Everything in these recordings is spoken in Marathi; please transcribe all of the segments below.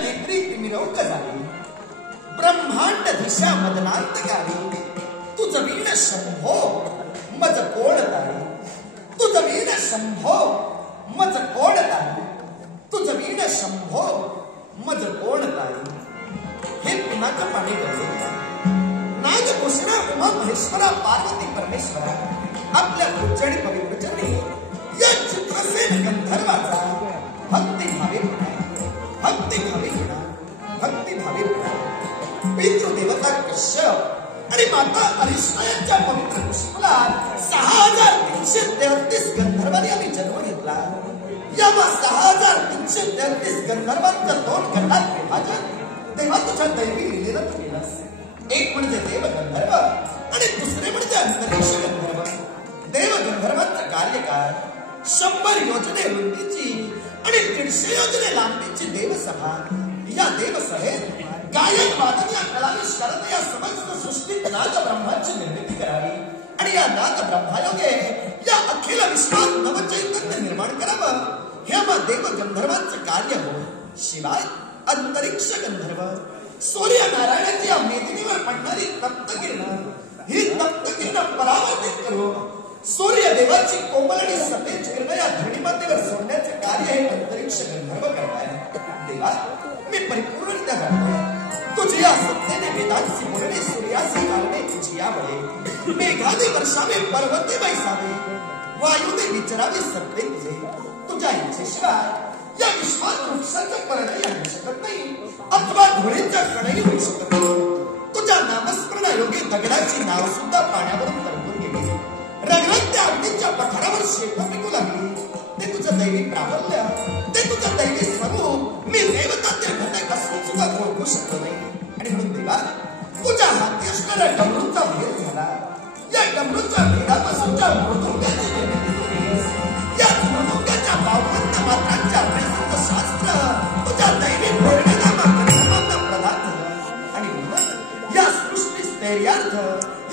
नेत्री तिमिरौक झाली ब्रह्मांड दिशा मदनांतकारी तुझ वीण शंभो मज कोण तारी तुझ वीण शंभो मज कोण तारी तुझ वीण शंभो मज कोण तारी। हे पिनाचं पाणी गळले नागभूषणा उमा महेश्वरा पार्वती परमेश्वरा आपल्या उज्जडी पवित्र चरणी या चित्रसेन गंधर्वाचा भक्तिभावी पितृदेवता कश्यप आणि माता अरिष्णयांच्या पवित्र पुष्पला 6333 गंधर्वांनी आम्ही जन्म घेतला। या 6333 गंधर्वांचं 2 खंडात विभाजन तेव्हा तुझ्या दैवी लीलेनं तू केलास। एक म्हणजे देव गंधर्व आणि दुसरे म्हणजे अंतरिक्ष गंधर्व। देव गंधर्वांचं कार्यकाळ 100 योजने रुंदीची आणि 150 योजने लांबीची देवसभा। या देवसभेत गायन वादन या कलाविष्काराने या समस्त सृष्टीत नाद ब्रह्माची निर्मिती करावी आणि या नाद ब्रह्मायोगे या अखिल विश्वात नवचैतन्य निर्माण करावं हे आम्हा देव गंधर्वांचं कार्य हो। शिवाय अंतरिक्ष गंधर्व सूर्य नारायणाची या मेदिनीवर पडणारी तप्तकिरण ही तप्तकिरण परावर्तित करून सूर्य देवाची कोमल आणि सतेज किरण या धरणीमातेवर सोडण्याचे कार्य हे अंतरिक्ष गंधर्व करताय। देवा मी परिपूर्णरित्या जाणतोय तुझी या सत्तेने वेदांची बोलणे सूर्यासी घालणे तुझी यावळे मेघाने वर्षावे पर्वते बैसावे वायूने विचरावे सत्ते तुझे। तुझ्या इच्छेशिवाय या विश्वात वृक्षाचं पर्णही आणू शकत नाही अथवा घोडीच्या कणही होऊ शकत नाही। तुझ्या नामस्मरणायोगे दगडाची नाव सुद्धा पाण्यावरून तरंगून गेली रगरत्या अग्नीच्या पठारावर शेतं पिकू लागली। ते तुझं दैवी प्राबल्य ते तुझं दैवी स्वरूप मी देवताचे घटक असून सुद्धा ओळखू शकलो नाही आणि म्हणून देवा तुझ्या हाती असणाऱ्या डमरूचा भेद झाला। या डमरूच्या भेदापासूनच्या मृदुंगाची निर्मिती केलीस। या मृदुंगाच्या बावखंड मात्रांच्या प्रसिद्ध शास्त्र तुझ्या दैवी प्रेरणेला गंधर्वांना प्रदान झालं आणि म्हणून या सृष्टी स्थैर्यार्थ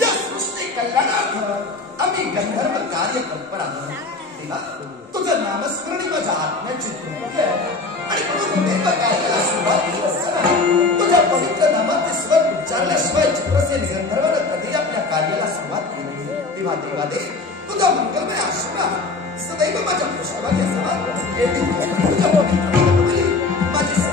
या सृष्टी कल्याणार्थ आम्ही गंधर्व कार्य तत्पर आहोत। देवा तुझं नामस्मरणी माझ्या आत्म्याची तृप्ती आहे आणि म्हणून देव कार्याला सुरुवात केली असताना तुझ्या पवित्र नामाचे स्वर उच्चारल्याशिवाय चित्रसेन गंधर्वानं कधी आपल्या कार्याला सुरुवात केली। तेव्हा देवा दे तुझा मंगलमय आशीर्वाद सदैव माझ्या पृष्ठभागी असावा। तुझ्या पवित्र नामावली माझी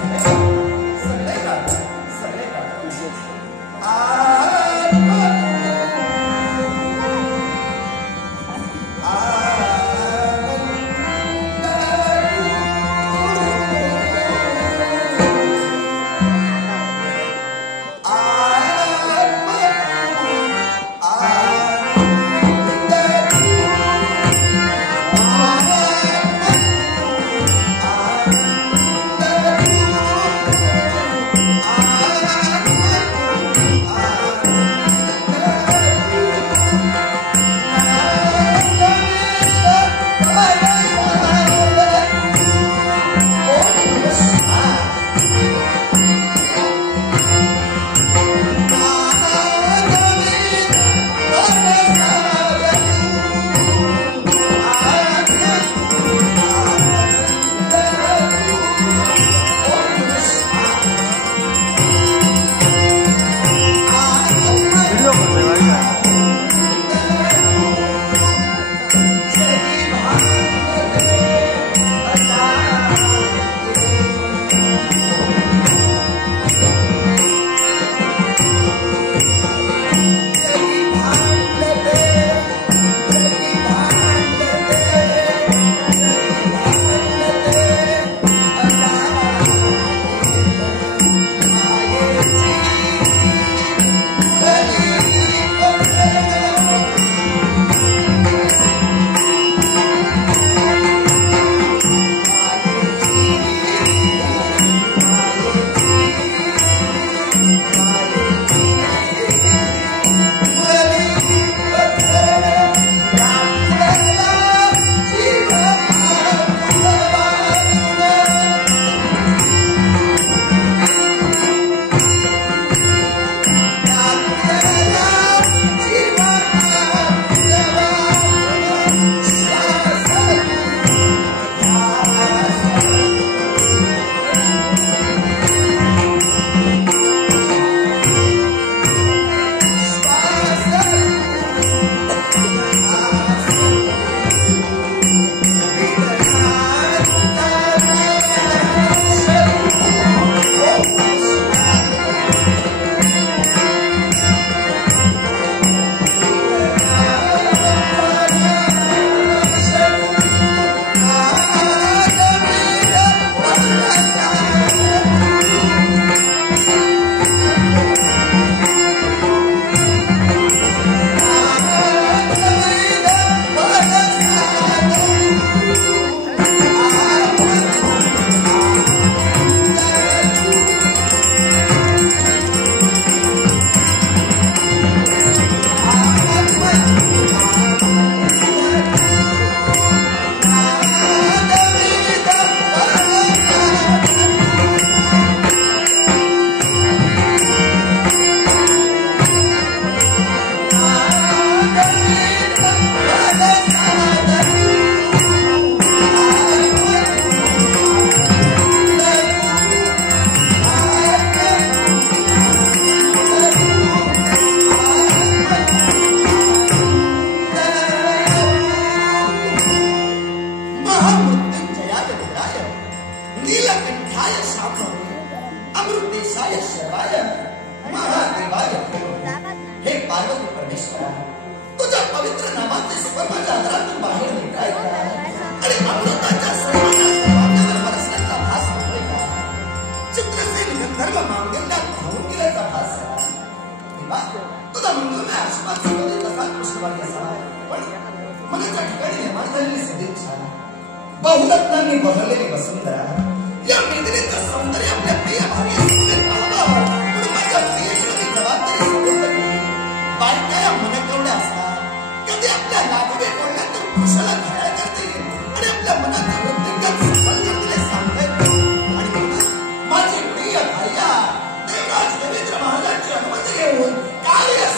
कार्य हे पार्वती परमेश्वरा, तुझ्या पवित्र नामाचे स्वर माझ्या आदरातून बाहेर निघाय का आणि अमृताच्या सर्वांवर बरसण्याचा भास होतोय का? चित्रसेन गंधर्व मांगल्यात धावून गेल्याचा भास देवा, तुझा मंगलमय आशीर्वाद सगळे तसाच पृष्ठभागी असावा. पण मनाच्या ठिकाणी निर्माण झालेली सदिच्छा, बहुरत्नांनी बहरलेली वसुंधरा, या मेदिनीचं सौंदर्य आपल्या प्रिय भावी पाहावं म्हणून माझ्या प्रियेशी जबाबदारी सोडून टाकली. बायका या मनकवड्या असतात, कधी आपल्या लाभवे बोलण्यातून पुरुषाला घायाळ करते आणि आपल्या मनाचा वृत्तीगत सफल करते सांगते. आणि म्हणून माझी प्रिय भार्या देवराज देवेंद्र महाराजांची अनुमती घेऊन कार्य